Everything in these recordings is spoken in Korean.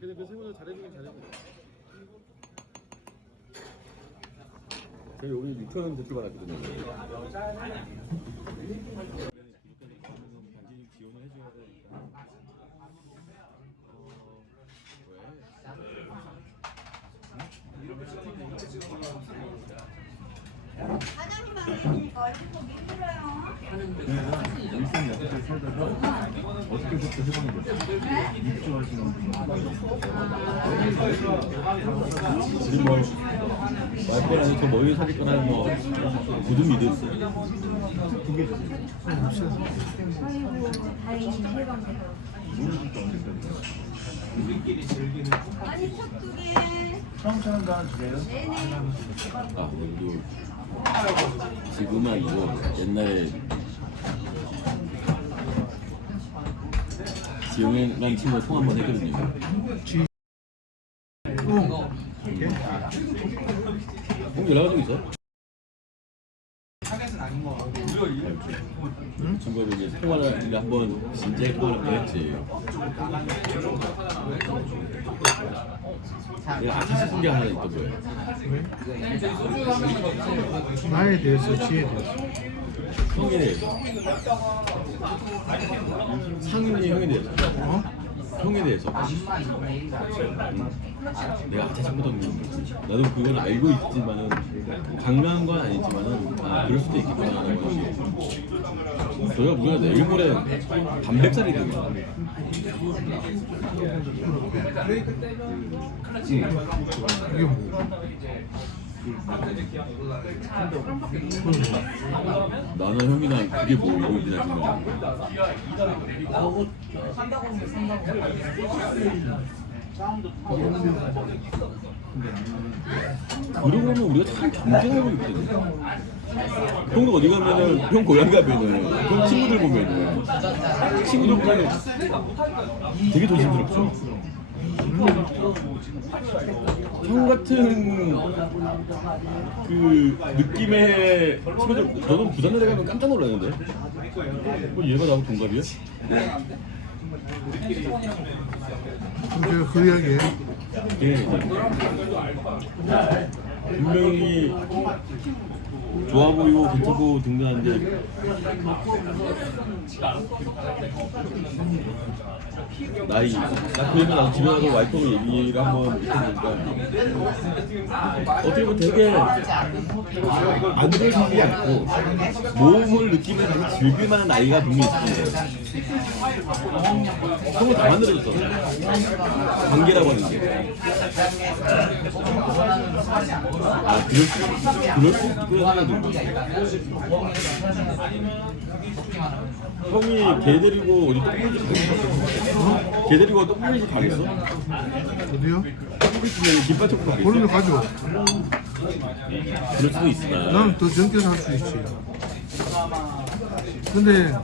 근데 그 세분을 잘해주긴 잘해줘. 저희 우리 6천 원 대출 받았거든요. 지원을 해줘야 되니까. 사장님 얼굴 밀려요. 일산 옆에 살다가 어떻게부터 해보는 거죠? 입주하시는 분. 지금 뭐 와이프랑 저 머리 사기거나 뭐. 아이고 다행히 해방돼서. 아니 첫두 개. 처음처럼 다 주세요. 네네. 아, 여기도 지금은 아니고 옛날에 지영이랑 친구 통화 한번 했거든요. 형 연락 가지고 있어? 친구가 이제 통화를 한번 진짜 통화를 한번 했지. 내가 아까 쓴게 하나 있던 거예요. 나에 대해서 지에 대해서 대해서 상윤이 형에 대해서 어? 형에 대해서. 내가 아차 잘못한 거지. 나도 그걸 알고 있지만은 강요한 건 아니지만은 아 그럴 수도 있겠구나 라는 것이. 저희가 무슨 내일 모레 담백살이 되는 거야. 이게 뭐야? 나는 형이랑 그게 뭐 이거지나 생각 그러고 보면 우리가 참 경쟁하고 있거든. 형도 어디 가면은 형 고향 가면은 형 친구들 보면은 친구들 보면은 되게 조심스럽죠. 형 같은 그 느낌의 친구들 저는 부산 내려가면 깜짝 놀랐는데. 뭐 얘가 나하고 동갑이야? 제가 그 이야기에 예, 분명히 좋아 보이고 괜찮고 등등한데 나이 나 그러면 나도 집에 가서 와이프하고 얘기를 한번 했으니까 어떻게 보면 되게 안 들어지지 않고 모험을 느끼면 다시 즐길 만한 나이가 분명히 있을 거예요 형을 다 만들어줬어. 관계라고 하는 게. 아, 그럴 수, 그럴 수 있구나 생각이 들고. 형이 걔 데리고 어디 똥물집 가겠어? 걔 데리고 똥물집 가겠어? 어디요? 똥물집에 김밥 초코 가겠어? 그러면 가죠. 그럴 수도 있으나. 나는 더 젊게 살 수 있지. 근데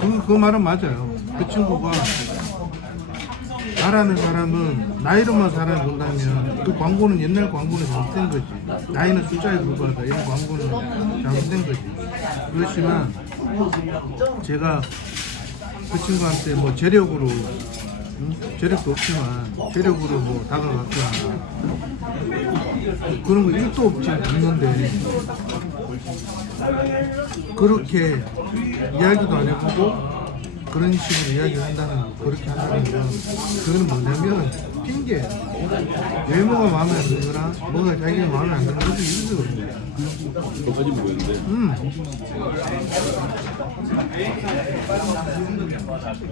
그, 그 말은 맞아요. 그 친구가 나라는 사람은 나이로만 살아본다면 그 광고는 옛날 광고는 잘못된 거지. 나이는 숫자에 불과하다. 이런 광고는 잘못된 거지. 그렇지만 제가 그 친구한테 뭐 재력으로 응? 재력도 없지만 재력으로 뭐 다가갔거나 그런 거 1도 없지 않는데 그렇게 이야기도 안 해보고 그런 식으로 이야기를 한다는 거 그렇게 한다는 건 그거는 뭐냐면 핑계 외모가 마음에 안 들거나 뭐가 자기가 마음에 안 드는 것도 이유가 없는 그것까지 모르겠는데. 음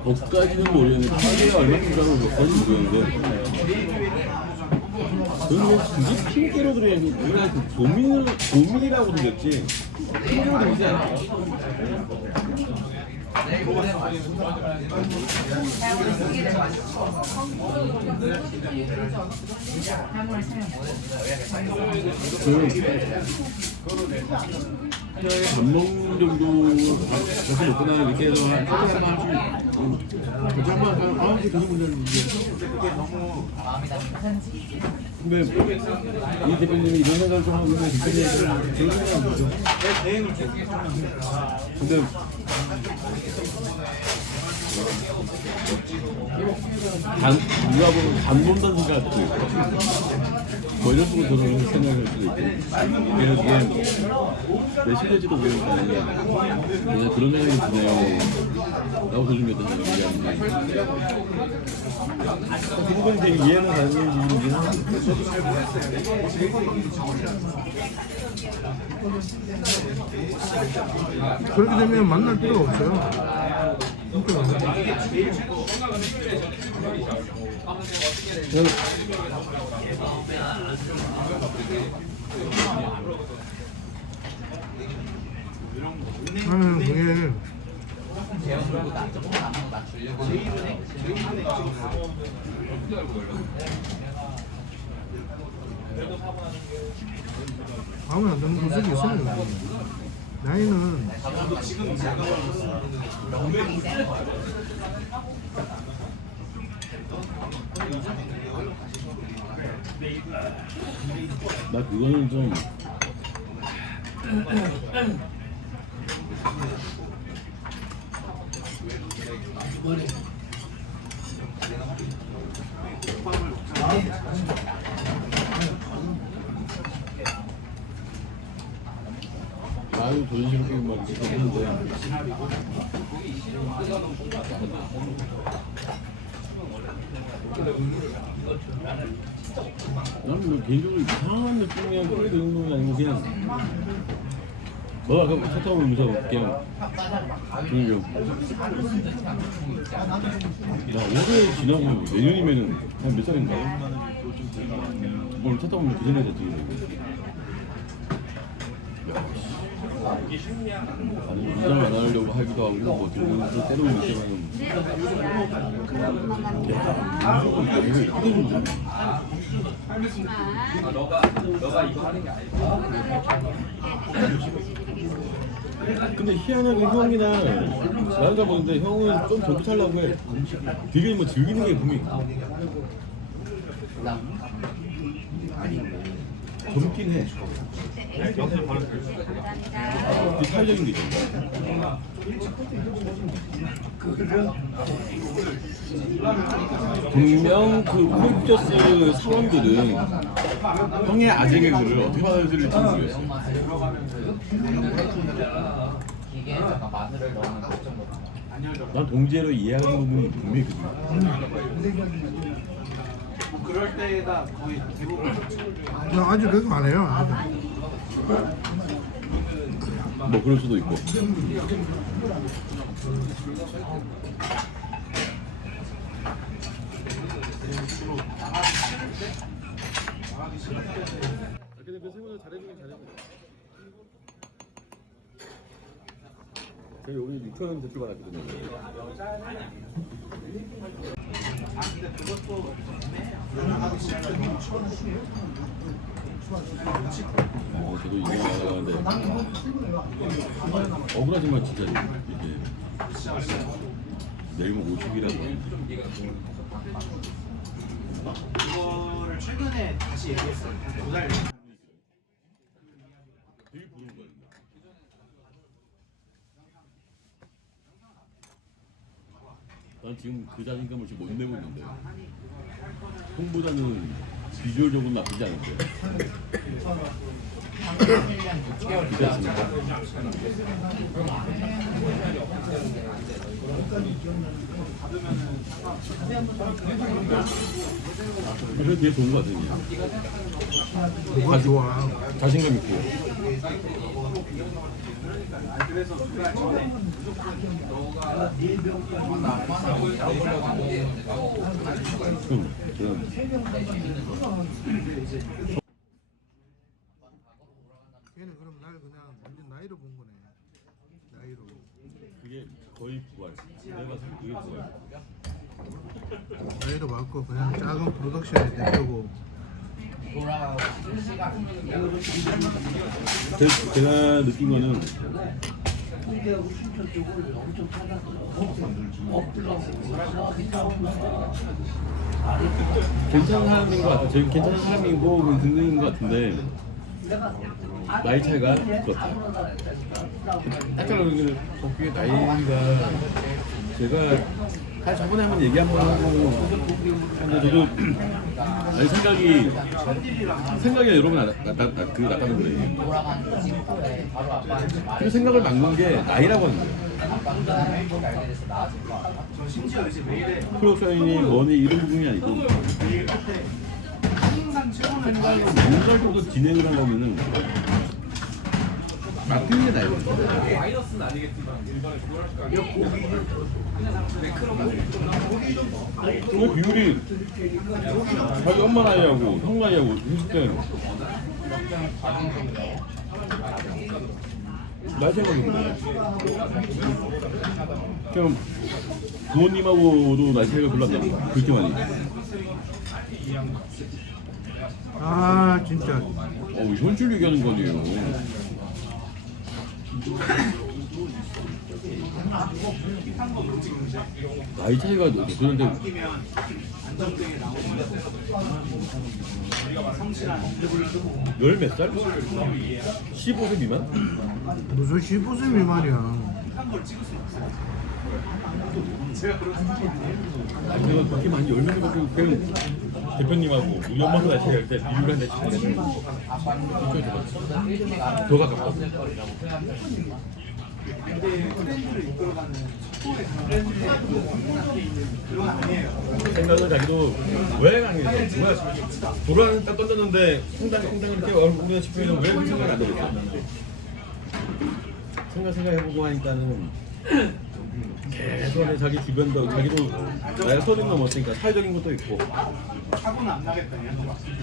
그것까지는 모르겠는데. 핑계가 얼마큼 가는 것까지 모르겠는데. 저는 그게 핑계로 들어야지. 우리가 그 고민을, 고민이라고 들렸지. 핑계로 들리지 않아. 그 밥 먹는 정도 가서 먹고 나면 이렇게 해서 한 커피 하나 할수 그렇지 한번 한 아홉 개 드시면 되는데 근데 이 대표님이 이런 생각을 좀 하고 있는 대표님이 그런 생각은 뭐죠? 근데 간, 누가 보면 간 본다는 생각도 있고 식으로 저는 생각할 수도 있고. 그래서 이게 내 실례지도 모르니까 그냥 그런 생각이 드네요. 라고 요즘에 또 얘기하는데 그 부분이 되게 이해는 가는 부분이긴 한데. 그렇게 되면 만날 필요가 없어요. 그러니까 나는 그게 마음에 안 드는 구석이 있어요. 나이는 나 그거는 좀 나도 조심스럽게 막 했는데 나는 뭐 개인적으로 이상한 느낌이야 그래 그 정도는 아니고 그냥 너 아까 차 타고 오면서 그냥 그냥 야 올해 지나고 내년이면은 한 몇 살인가? 오늘 차 타고 오면 그 전에 됐지 이장 안 하려고 하기도 하고 뭐 들고 또 때로는 야 이거 이거 힘들어 근데 희한하게 형이나 나이가 보는데 형은 좀 젊게 살라고 해. 되게 뭐 즐기는 게 분명히 젊긴 해. 디탈적인 게 있어. 분명 그 프로듀스 사원들은 형의 아재 개그를 어떻게 받아들일지 모르겠어. 기계에다가 마늘을 넣으면 그 정도 난 동지애로 이해하는 부분이 분명히 있거든. 그럴 때가 거의 대부분 나 아직 그거 안 해요. 아직. 뭐 그럴 수도 있고. 근데 그 생각을 잘해주긴 잘해줘. 저희 우리 육천 대출 받았거든요. 어, 저도 이거 나가는데. 억울하지만 진짜. 이게. 내일 뭐 50이라서 그거를 최근에 다시 얘기했어요. 두달. 난 지금 그 자신감을 지금 못 내고 있는데. 형보다는 비주얼적으로 나쁘지 않은데? 그래서 되게 좋은 거 같아요. 좋아. 자신감 있고. 음, 걔는 그럼 날 그냥 완전 나이로 본 거네. 나이로. 그게 거의 부활. 내가 그게 부활. 나이로 맞고 그냥 작은 프로덕션에 대표고 제가 느낀 거는 괜찮은 사람인 것 같아. 제가 괜찮은 사람이고 그 등등인 것 같은데 나이 차이가 그렇다. 약간 그게 나이가 제가 사실 저번에 한번 얘기 한번 하고 저도 아니 생각이 생각이 여러 번 나, 나, 나, 나, 그 났다는 거예요. 그 생각을 막는 게 나이라고 하는 거예요. 프로사인이 뭐니 이런 부분이 아니고 매일 끝에 항상 최선을 다해 진행을 하려면은 맡는 게 나이거든. 그 비율이 자기 엄마 나이하고 형 나이하고 때 나이 차이가 있는데 그럼 부모님하고도 나이 차이가 별로 안 나고 그렇게 많이. 아 진짜. 어, 현실 얘기하는 거네요. 나이 차이가 그런데 안정되게 나오면 성실한 열몇 살? 15세 미만? 무슨 15세 미만이야 내가 그렇게 많이 열 명이 밖에 그냥 대표님하고 우리 엄마도 차이 할때 비율 한 대씩 거. 더 가깝다. 생각은 자기도 왜 강해? 뭐야? 돌아는 딱 던졌는데 상당 상당 이렇게 우리가 짚으면 왜그 생각이 안 들었어? 생각 생각해보고 하니까는 계속 자기 주변도 자기도 나이가 서른 넘었으니까 사회적인 것도 있고.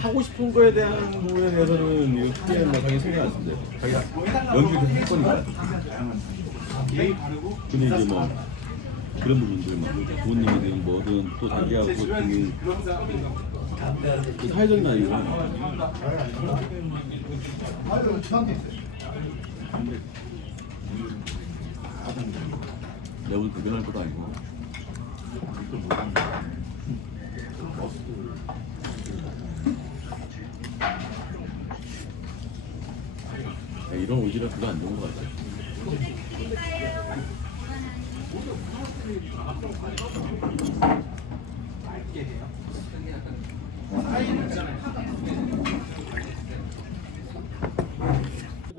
하고 싶은 거에 대한 부분에 대해서는 크게는 뭐 자기 신경 안 쓴대. 자기가 연출 계속 할 거니까. 예의 바르고 근데 이제 뭐 그런 부분들 뭐 부모님이든 뭐든 또 자기가 제 그, 주변에 그, 그런 사람들이 그 사회적인 나이가 내가 오늘 대변할 것도 아니고 야, 이런 오지랖 별로 안 좋은 것 같아 알게 해요. 사이는 있잖아요.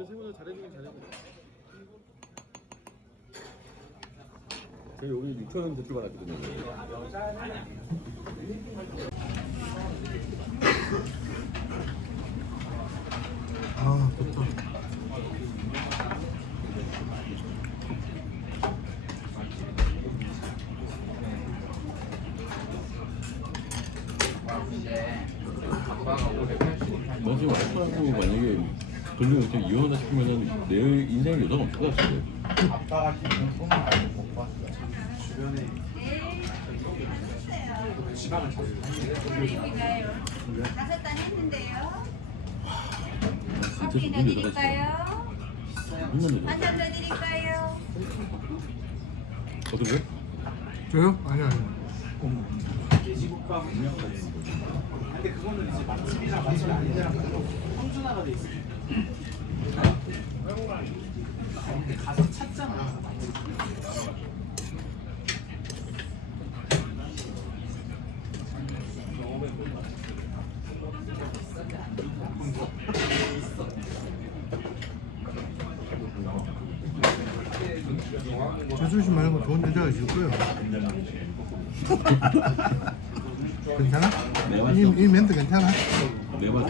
세훈아 잘해주긴 잘해줘 저희 여기 6천 원 대출 받았거든요 아 좋다 이제 아빠가 올해 80살. 너 지금 와이프하고 만약에 돌리고 이렇게 이혼하다 싶으면은 내 인생에 여자가 없을 것 같은데 아빠가 지금 알고 못 봤어요. 주변에 지방을 찾을 다섯 단 했는데요. 커피 넣어드릴까요? 한잔 더 드릴까요? 어떤 거? 저요? 아니 아니 돼지국밥 운영가 있어. 근데 그거는 이제 맛집이랑 맛집이 아니라 평준화가 돼 있어. 근데 가서 찾잖아. 재수 씨 말고 좋은 여자가 있을 거예요 괜찮아? 이, 이 멘트 괜찮아? 내가 내가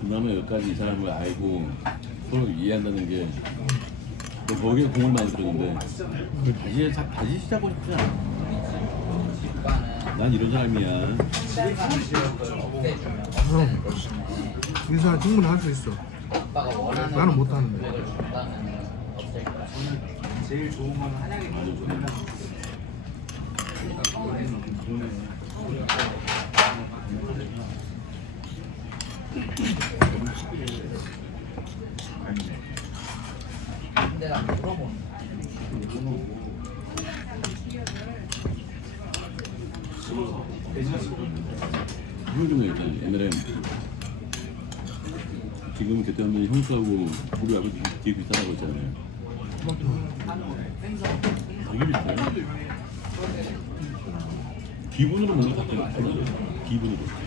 그나마 여기까지 이 사람을 알고 서로 이해한다는 게 너 거기에 공을 많이 들였는데 그걸 다시 자- 다시 시작하고 싶지 않아. 난 이런 사람이야. 대신에 민수야 충분히 할 수 있어. 나는 못 하는데. 없을 거야. 제일 좋은 가서 주는 난 물어보는 경우 있잖아요. 옛날에 지금 그때 하면 형수하고 우리 아버지 되게 비슷하다고 했잖아요. 되게 비슷해요. 기분으로 뭔가 바뀌어요. 기분으로.